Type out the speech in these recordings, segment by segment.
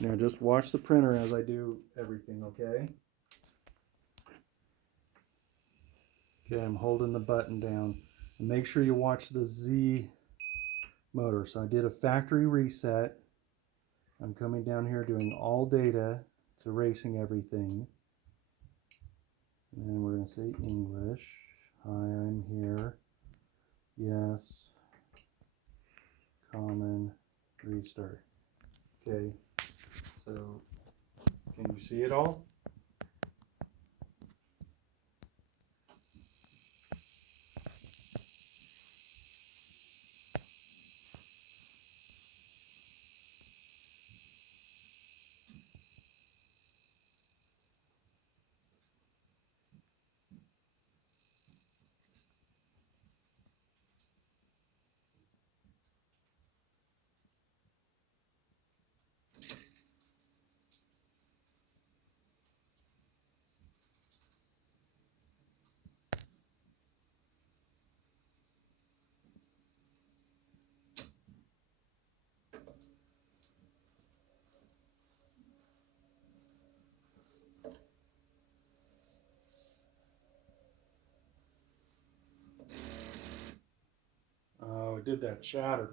Now just watch the printer as I do everything, okay? Okay, I'm holding the button down. And make sure you watch the Z motor. So I did a factory reset. I'm coming down here doing all data. It's erasing everything. And then we're going to say English. Hi, I'm here. Yes. Common. Restart. Okay. So, can you see it all? Oh, it did that chatter.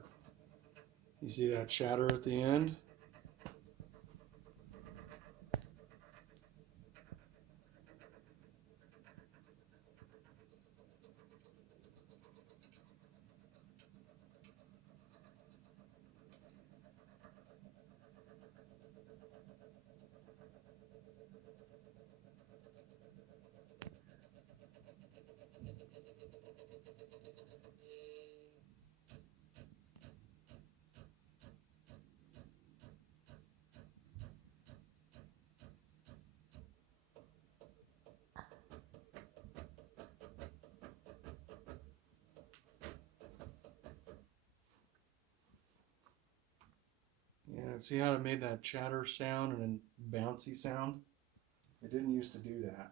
You see that chatter at the end? Yeah, see how it made that chatter sound and then bouncy sound? It didn't used to do that.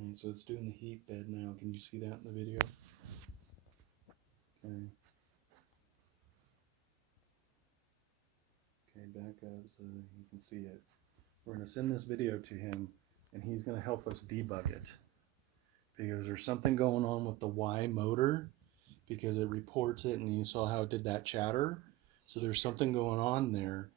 Okay, so it's doing the heat bed now. Can you see that in the video? Okay. Okay, back up so you can see it. We're going to send this video to him and he's going to help us debug it. Because there's something going on with the Y motor because it reports it and you saw how it did that chatter. So there's something going on there.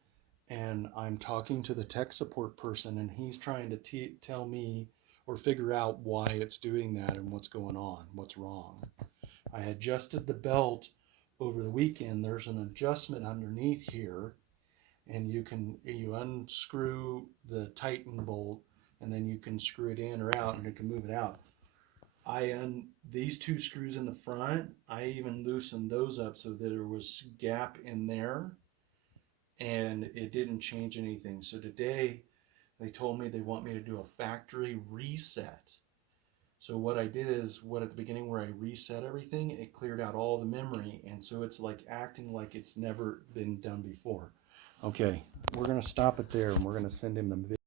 And I'm talking to the tech support person and he's trying to tell me or figure out why it's doing that and what's going on, what's wrong. I adjusted the belt over the weekend. There's an adjustment underneath here and you unscrew the Titan bolt and then you can screw it in or out and it can move it out. These two screws in the front, I even loosened those up so that there was gap in there and it didn't change anything. So today they told me they want me to do a factory reset. So what I did is at the beginning where I reset everything, it cleared out all the memory. And so it's like acting like it's never been done before. Okay, we're going to stop it there and we're going to send him the video.